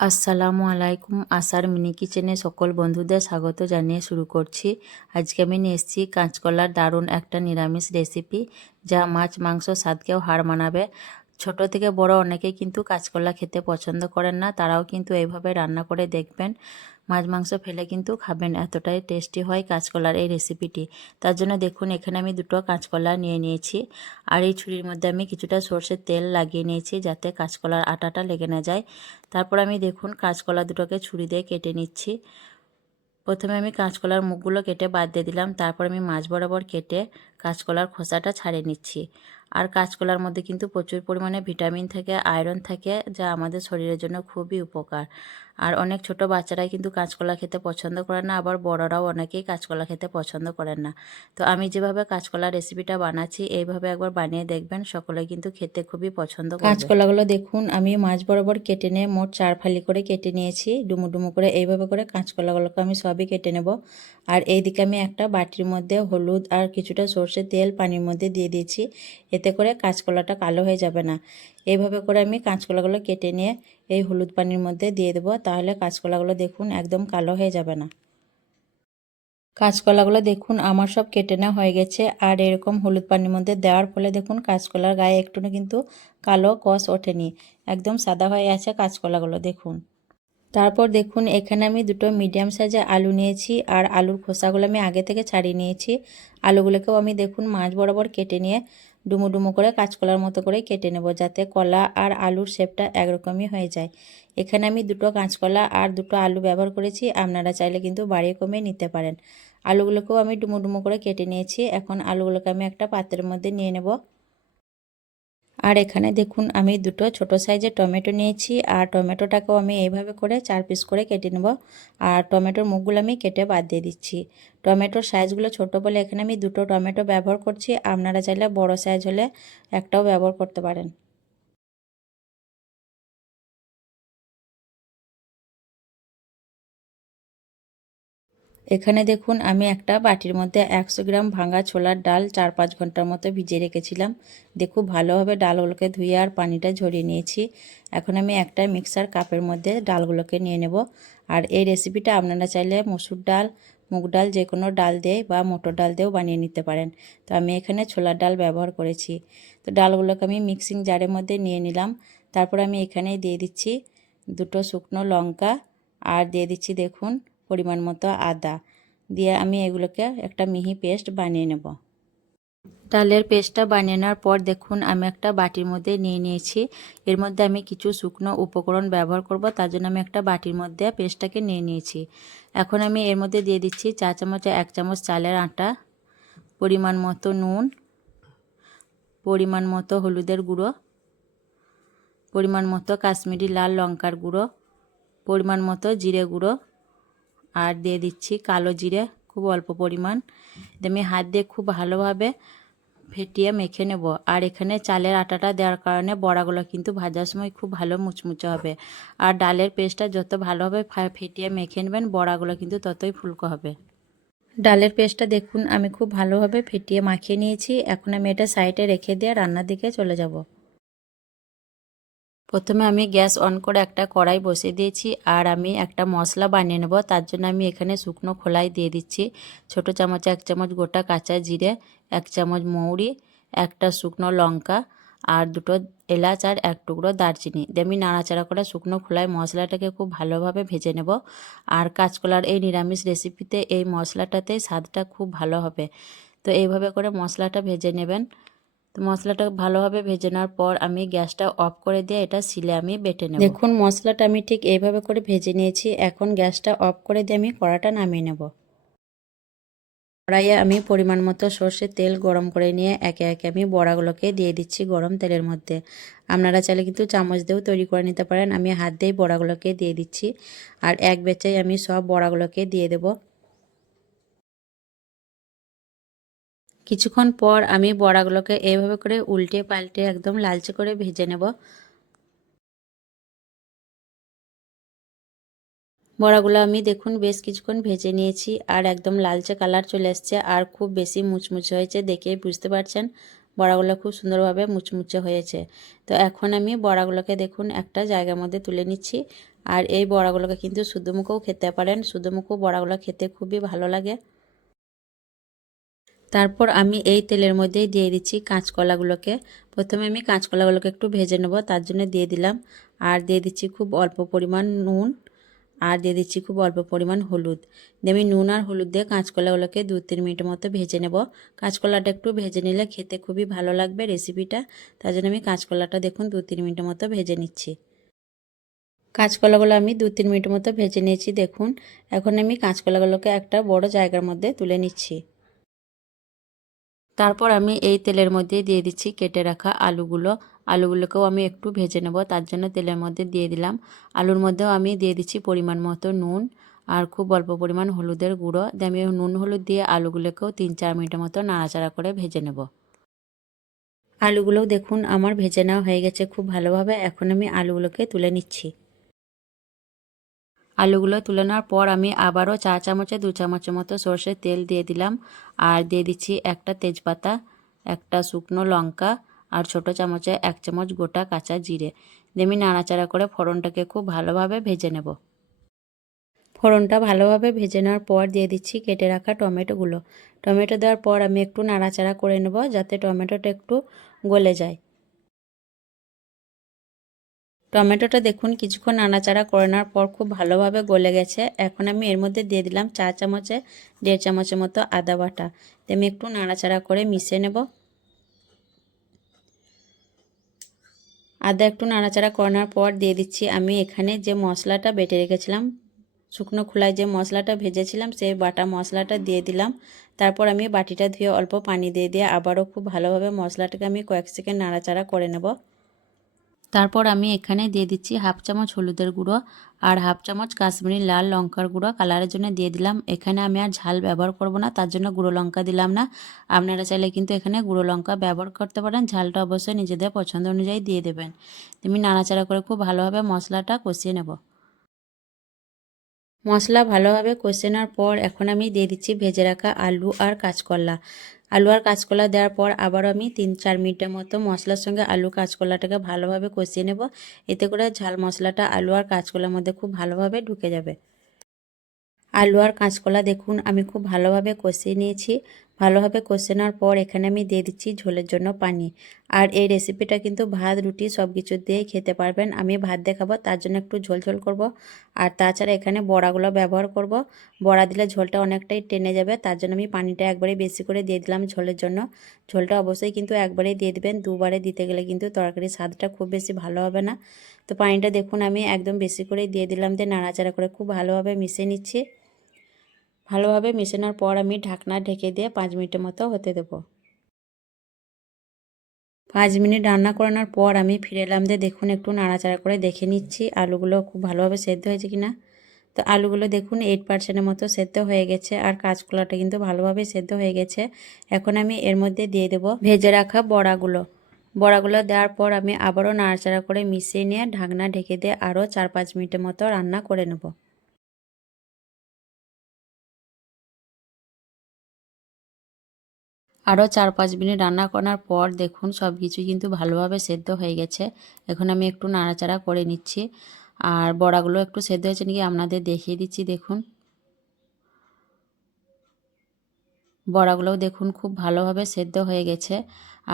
আসসালামু আলাইকুম। আশার মিনি কিচেনে সকল বন্ধুদের স্বাগত জানিয়ে শুরু করছি। আজকে আমি নিয়ে এসেছি কাঁচকলার দারুণ একটা নিরামিষ রেসিপি, যা মাছ মাংস স্বাদকেও হার মানাবে। ছোট থেকে বড় অনেকেই কিন্তু কাঁচকলা খেতে পছন্দ করেন না, তারাও কিন্তু এইভাবে রান্না করে দেখবেন, মাছ মাংস ফেলে কিন্তু খাবেন, এতটাই টেস্টি হয় কাঁচকলার এই রেসিপিটি। তার জন্য দেখুন এখানে আমি দুটো কাঁচকলা নিয়ে নিয়েছি, আর এই ছুরির মধ্যে আমি কিছুটা সর্ষের তেল লাগিয়ে নিয়েছি যাতে কাঁচকলার আটাটা লেগে না যায়। তারপর আমি দেখুন কাঁচকলা দুটোকে ছুরি দিয়ে কেটে নিচ্ছি। প্রথমে আমি কাঁচকলার মুখগুলো কেটে বাদ দিয়ে দিলাম, তারপর আমি মাঝ বরাবর কেটে কাঁচকলার খোসাটা ছাড়িয়ে নিচ্ছি। আর কাঁচকলার মধ্যে কিন্তু প্রচুর পরিমাণে ভিটামিন থাকে, আয়রন থাকে, যা আমাদের শরীরের জন্য খুবই উপকার। আর অনেক ছোট বাচ্চারাই কিন্তু কাঁচকলা খেতে পছন্দ করেন না, আবার বড়রাও অনেকেই কাঁচকলা খেতে পছন্দ করেন না। তো আমি যেভাবে কাঁচকলার রেসিপিটা বানাচ্ছি এইভাবে একবার বানিয়ে দেখবেন, সকলে কিন্তু খেতে খুবই পছন্দ করবে। কাঁচকলাগুলো দেখুন আমি মাঝ বরাবর কেটে নিয়ে মোট 4 ফালি করে কেটে নিয়েছি, ডুমু ডুমু করে। এইভাবে করে কাঁচকলাগুলোকে আমি সবই কেটে নেব। আর এইদিকে আমি একটা বাটির মধ্যে হলুদ আর কিছুটা সর্ষের তেল পানির মধ্যে দিয়ে দিয়েছি, এতে করে কাঁচকলাটা কালো হয়ে যাবে না। এইভাবে করে আমি কাঁচকলাগুলো কেটে নিয়ে এই হলুদ পানির মধ্যে দিয়ে দেবো, তাহলে কাঁচকলাগুলো দেখুন একদম কালো হয়ে যাবে না। কাঁচকলাগুলো দেখুন আমার সব কেটে নেওয়া হয়ে গেছে, আর এরকম হলুদ পানির মধ্যে দেওয়ার ফলে দেখুন কাঁচকলার গায়ে একটুও কিন্তু কালো কষ ওঠেনি, একদম সাদা হয়ে আছে কাঁচকলাগুলো দেখুন। তারপর দেখুন এখানে আমি দুটো মিডিয়াম সাইজের আলু নিয়েছি, আর আলুর খোসাগুলো আমি আগে থেকে ছাড়িয়ে নিয়েছি। আলুগুলোকেও আমি দেখুন মাঝ বরাবর কেটে নিয়ে ডুমো ডুমো করে কাঁচকলার মতো করে কেটে নেব, যাতে কলা আর আলুর শেপটা একরকমই হয়ে যায়। এখানে আমি দুটো কাঁচকলা আর দুটো আলু ব্যবহার করেছি, আপনারা চাইলে কিন্তু বাড়িয়ে কমিয়ে নিতে পারেন। আলুগুলোকেও আমি ডুমো ডুমো করে কেটে নিয়েছি। এখন আলুগুলোকে আমি একটা পাত্রের মধ্যে নিয়ে নেব। আর এখানে দেখুন আমি দুটো ছোট সাইজের টমেটো নিয়েছি, আর টমেটোটাকেও আমি এইভাবে করে 4 পিস করে কেটে নেব। আর টমেটোর মুখগুলো আমি কেটে বাদ দিয়ে দিচ্ছি। টমেটোর সাইজগুলো ছোট বলে এখানে আমি দুটো টমেটো ব্যবহার করছি, আপনারা চাইলে বড় সাইজ হলে একটাও ব্যবহার করতে পারেন। এখানে দেখুন আমি একটা বাটির মধ্যে 100 গ্রাম ভাঙা ছোলার ডাল 4-5 ঘন্টার মতো ভিজিয়ে রেখেছিলাম। দেখুন ভালোভাবে ডালগুলোকে ধুয়ে আর পানিটা ঝরিয়ে নিয়েছি। এখন আমি একটা মিক্সার কাপের মধ্যে ডালগুলোকে নিয়ে নেব। আর এই রেসিপিটা আপনারা চাইলে মসুর ডাল, মুগ ডাল, যে কোনো ডাল দিয়ে বা মটর ডাল দিয়েও বানিয়ে নিতে পারেন। তো আমি এখানে ছোলার ডাল ব্যবহার করেছি। তো ডালগুলোকে আমি মিক্সিং জারের মধ্যে নিয়ে নিলাম। তারপর আমি এখানে দিয়ে দিচ্ছি দুটো শুকনো লঙ্কা, আর দিয়ে দিচ্ছি দেখুন পরিমাণ মতো আদা দিয়ে আমি এগুলোকে একটা মিহি পেস্ট বানিয়ে নেব। ডালের পেস্টটা বানিয়ে নেওয়ার পর দেখুন আমি একটা বাটির মধ্যে নিয়ে নিয়েছি। এর মধ্যে আমি কিছু শুকনো উপকরণ ব্যবহার করব, তার জন্য আমি একটা বাটির মধ্যে পেস্টটাকে নিয়ে নিয়েছি। এখন আমি এর মধ্যে দিয়ে দিচ্ছি 4 চামচে 1 চামচ চালের আটা, পরিমাণ মতো নুন, পরিমাণ মতো হলুদের গুঁড়ো, পরিমাণ মতো কাশ্মীরি লাল লঙ্কার গুঁড়ো, পরিমাণ মতো জিরে গুঁড়ো, আর দিয়ে দিচ্ছি কালো জিরে খুব অল্প পরিমাণ। আমি হাত দিয়ে খুব ভালোভাবে ফেটিয়ে মেখে নেব। আর এখানে চালের আটাটা দেওয়ার কারণে বড়াগুলো কিন্তু ভাজার সময় খুব ভালো মুচমুচে হবে। আর ডালের পেস্টটা যত ভালোভাবে ফেটিয়ে মেখে নেবেন বড়াগুলো কিন্তু ততই ফুলকো হবে। ডালের পেস্টটা দেখুন আমি খুব ভালোভাবে ফেটিয়ে মাখিয়ে নিয়েছি। এখন আমি এটা সাইডে রেখে দিয়ে রান্নার দিকে চলে যাব। প্রথমে আমি গ্যাস অন করে একটা কড়াই বসিয়ে দিয়েছি, আর আমি একটা মশলা বানিয়ে নেব। তার জন্য আমি এখানে শুকনো খোলাই দিয়ে দিচ্ছি ছোট চামচে 1 চামচ গোটা কাঁচা জিরে, 1 চামচ মৌরি, একটা শুকনো লঙ্কা, আর দুটো এলাচ, আর 1 টুকরো দারচিনি দিয়ে আমি নাড়াচাড়া করে শুকনো খোলায় মশলাটাকে খুব ভালোভাবে ভেজে নেব। আর কাঁচকলার এই নিরামিষ রেসিপিতে এই মশলাটাতে স্বাদটা খুব ভালো হবে। তো এইভাবে করে মশলাটা ভেজে নেবেন। তো মশলাটা ভালোভাবে ভেজে নেওয়ার পর আমি গ্যাসটা অফ করে দিয়ে এটা শিলে আমি বেটে নেব। দেখুন মশলাটা আমি ঠিক এইভাবে করে ভেজে নিয়েছি। এখন গ্যাসটা অফ করে দিয়ে আমি কড়াটা নামিয়ে নেব। কড়াইয়ে আমি পরিমাণ মতো সর্ষের তেল গরম করে নিয়ে একে একে আমি বড়াগুলোকে দিয়ে দিচ্ছি গরম তেলের মধ্যে। আপনারা চাইলে কিন্তু চামচ দিয়েও তৈরি করে নিতে পারেন, আমি হাত দিয়েই বড়াগুলোকে দিয়ে দিচ্ছি। আর এক বেচাই আমি সব বড়াগুলোকে দিয়ে দেব। কিছুক্ষণ পর আমি বড়াগুলোকে এইভাবে করে উল্টে পাল্টে একদম লালচে করে ভেজে নেব। বড়াগুলো আমি দেখুন বেশ কিছুক্ষণ ভেজে নিয়েছি, আর একদম লালচে কালার চলে এসছে, আর খুব বেশি মুচমুচে হয়েছে, দেখেই বুঝতে পারছেন বড়াগুলো খুব সুন্দরভাবে মুচমুচে হয়েছে। তো এখন আমি বড়াগুলোকে দেখুন একটা জায়গার মধ্যে তুলে নিচ্ছি। আর এই বড়াগুলোকে কিন্তু শুধুমুখেও খেতে পারেন, শুধুমুখও বড়াগুলো খেতে খুবই ভালো লাগে। তারপর আমি এই তেলের মধ্যেই দিয়ে দিচ্ছি কাঁচকলাগুলোকে। প্রথমে আমি কাঁচকলাগুলোকে একটু ভেজে নেব, তার জন্য দিয়ে দিলাম। আর দিয়ে দিচ্ছি খুব অল্প পরিমাণ নুন, আর দিয়ে দিচ্ছি খুব অল্প পরিমাণ হলুদ। দিয়ে আমি নুন আর হলুদ দিয়ে কাঁচকলাগুলোকে 2-3 মিনিটের মতো ভেজে নেব। কাঁচকলাটা একটু ভেজে নিলে খেতে খুবই ভালো লাগবে রেসিপিটা, তার জন্য আমি কাঁচকলাটা দেখুন 2-3 মিনিটের মতো ভেজে নিচ্ছি। কাঁচকলাগুলো আমি 2-3 মিনিটের মতো ভেজে নিয়েছি দেখুন। এখন আমি কাঁচকলাগুলোকে একটা বড় জায়গার মধ্যে তুলে নিচ্ছি। তারপর আমি এই তেলের মধ্যে দিয়ে দিচ্ছি কেটে রাখা আলুগুলোকেও আমি একটু ভেজে নেব, তার জন্য তেলের মধ্যে দিয়ে দিলাম। আলুর মধ্যেও আমি দিয়ে দিচ্ছি পরিমাণ মতো নুন আর খুব অল্প পরিমাণ হলুদের গুঁড়ো। দিয়ে আমি নুন হলুদ দিয়ে আলুগুলোকেও 3-4 মিনিটের মতো নাড়াচাড়া করে ভেজে নেব। আলুগুলোও দেখুন আমার ভেজে নেওয়া হয়ে গেছে খুব ভালোভাবে। এখন আমি আলুগুলোকে তুলে নিচ্ছি। আলুগুলো তুলে নেওয়ার পর আমি আবারও 4 চামচে 2 চামচের মতো সরষের তেল দিয়ে দিলাম। আর দিয়ে দিচ্ছি একটা তেজপাতা, একটা শুকনো লঙ্কা আর ছোট চামচে 1 চামচ গোটা কাঁচা জিরে। দিয়ে আমি নাড়াচাড়া করে ফোড়নটাকে খুব ভালোভাবে ভেজে নেব। ফোড়নটা ভালোভাবে ভেজে নেওয়ার পর দিয়ে দিচ্ছি কেটে রাখা টমেটোগুলো। টমেটো দেওয়ার পর আমি একটু নাড়াচাড়া করে নেব যাতে টমেটোটা একটু গলে যায়। টমেটোটা দেখুন কিছুক্ষণ নাড়াচাড়া করে নেওয়ার পর খুব ভালোভাবে গলে গেছে। এখন আমি এর মধ্যে দিয়ে দিলাম 4 চামচে 1.5 চামচের মতো আদা বাটা। আমি একটু নাড়াচাড়া করে মিশিয়ে নেব। আদা একটু নাড়াচাড়া করে নেওয়ার পর দিয়ে দিচ্ছি আমি এখানে যে মশলাটা বেটে রেখেছিলাম, শুকনো খোলায় যে মশলাটা ভেজেছিলাম সেই বাটা মশলাটা দিয়ে দিলাম। তারপর আমি বাটিটা ধুয়ে অল্প পানি দিয়ে আবারও খুব ভালোভাবে মশলাটাকে আমি কয়েক সেকেন্ড নাড়াচাড়া করে নেব। তারপর আমি এখানে দিয়ে দিচ্ছি 1/2 চামচ হলুদের গুঁড়ো আর 1/2 চামচ কাশ্মীরি লাল লঙ্কার গুঁড়ো কালারের জন্য দিয়ে দিলাম। এখানে আমি আর ঝাল ব্যবহার করব না, তার জন্য গুঁড়ো লঙ্কা দিলাম না। আপনারা চাইলে কিন্তু এখানে গুঁড়ো লঙ্কা ব্যবহার করতে পারেন, ঝালটা অবশ্যই নিজেদের পছন্দ অনুযায়ী দিয়ে দেবেন। আমি নাড়াচাড়া করে খুব ভালোভাবে মশলাটা কষিয়ে নেব। মশলা ভালোভাবে কষে নেওয়ার পর এখন আমি দিয়ে দিচ্ছি ভেজে রাখা আলু আর কাঁচকলা। আলু আর কাঁচকলা দেওয়ার পর আবারও আমি 3-4 মিনিটের মতো মশলার সঙ্গে আলু কাঁচকলাটাকে ভালোভাবে কষিয়ে নেব। এতে করে ঝাল মশলাটা আলু আর কাঁচকলার মধ্যে খুব ভালোভাবে ঢুকে যাবে। আলু আর কাঁচকলা দেখুন আমি খুব ভালোভাবে কষিয়ে নিয়েছি। ভালোভাবে কষে নেওয়ার পর এখানে আমি দিয়ে দিচ্ছি ঝোলের জন্য পানি। আর এই রেসিপিটা কিন্তু ভাত রুটি সব কিছু দিয়েই খেতে পারবেন। আমি ভাত দিয়ে খাবো তার জন্য একটু ঝোল ঝোল করব। আর তাছাড়া এখানে বড়াগুলো ব্যবহার করব। বড়া দিলে ঝোলটা অনেকটাই টেনে যাবে, তার জন্য আমি পানিটা একবারে বেশি করে দিয়ে দিলাম ঝোলের জন্য। ঝোলটা অবশ্যই কিন্তু একবারেই দিয়ে দিবেন, দুবারে দিতে গেলে কিন্তু তরকারির স্বাদটা খুব বেশি ভালো হবে না। তো পানিটা দেখুন আমি একদম বেশি করেই দিয়ে দিলাম, দিয়ে নাড়াচাড়া করে খুব ভালোভাবে মিশিয়ে নিচ্ছি। ভালোভাবে মেশানোর পর আমি ঢাকনা ঢেকে দিয়ে 5 মিনিটের মতো হতে দেবো। 5 মিনিট রান্না করানোর পর আমি ফিরে এলাম, দিয়ে দেখুন একটু নাড়াচাড়া করে দেখে নিচ্ছি আলুগুলো খুব ভালোভাবে সেদ্ধ হয়েছে কিনা। তো আলুগুলো দেখুন 8% মতো সেদ্ধ হয়ে গেছে আর কাঁচকলাটা কিন্তু ভালোভাবে সেদ্ধ হয়ে গেছে। এখন আমি এর মধ্যে দিয়ে দেবো ভেজে রাখা বড়াগুলো দেওয়ার পর আমি আবারও নাড়াচাড়া করে মিশিয়ে নিয়ে ঢাকনা ঢেকে দিয়ে আরও 4-5 মিনিটের মতো রান্না করে নেব। আরও 4-5 মিনিট রান্না করার পর দেখুন সব কিছু কিন্তু ভালোভাবে সেদ্ধ হয়ে গেছে। এখন আমি একটু নাড়াচাড়া করে নিচ্ছি। আর বড়াগুলো একটু সেদ্ধ হয়েছে নাকি আপনাদের দেখিয়ে দিচ্ছি দেখুন। বড়াগুলোও দেখুন খুব ভালোভাবে সেদ্ধ হয়ে গেছে।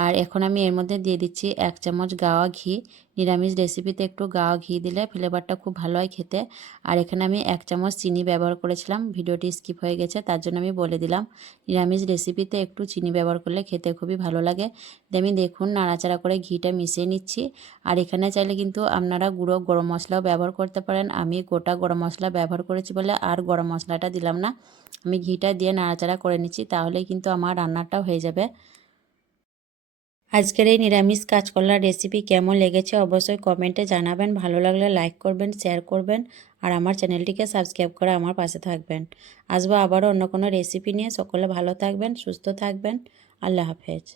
আর এখন আমি এর মধ্যে দিয়ে দিচ্ছি 1 চামচ গাওয়া ঘি। নিরামিষ রেসিপিতে একটু গাওয়া ঘি দিলে ফ্লেভারটা খুব ভালো হয় খেতে। আর এখানে আমি 1 চামচ চিনি ব্যবহার করেছিলাম, ভিডিওটি স্কিপ হয়ে গেছে তার জন্য আমি বলে দিলাম। নিরামিষ রেসিপিতে একটু চিনি ব্যবহার করলে খেতে খুবই ভালো লাগে। আমি দেখুন নাড়াচাড়া করে ঘিটা মিশিয়ে নিচ্ছি। আর এখানে চাইলে কিন্তু আপনারা গুঁড়ো গরম মশলাও ব্যবহার করতে পারেন। আমি গোটা গরম মশলা ব্যবহার করেছি বলে আর গরম মশলাটা দিলাম না। আমি ঘিটা দিয়ে নাড়াচাড়া করে নিচ্ছি, তাহলেই কিন্তু আমার রান্নাটা হয়ে যাবে। আজকের এই নিরামিষ কাঁচকলার রেসিপি কেমন লেগেছে অবশ্যই কমেন্টে জানাবেন। ভালো লাগলে লাইক করবেন, শেয়ার করবেন আর আমার চ্যানেলটিকে সাবস্ক্রাইব করে আমার পাশে থাকবেন। আসবো আবারও অন্য কোনো রেসিপি নিয়ে। সকলে ভালো থাকবেন, সুস্থ থাকবেন। আল্লাহ হাফেজ।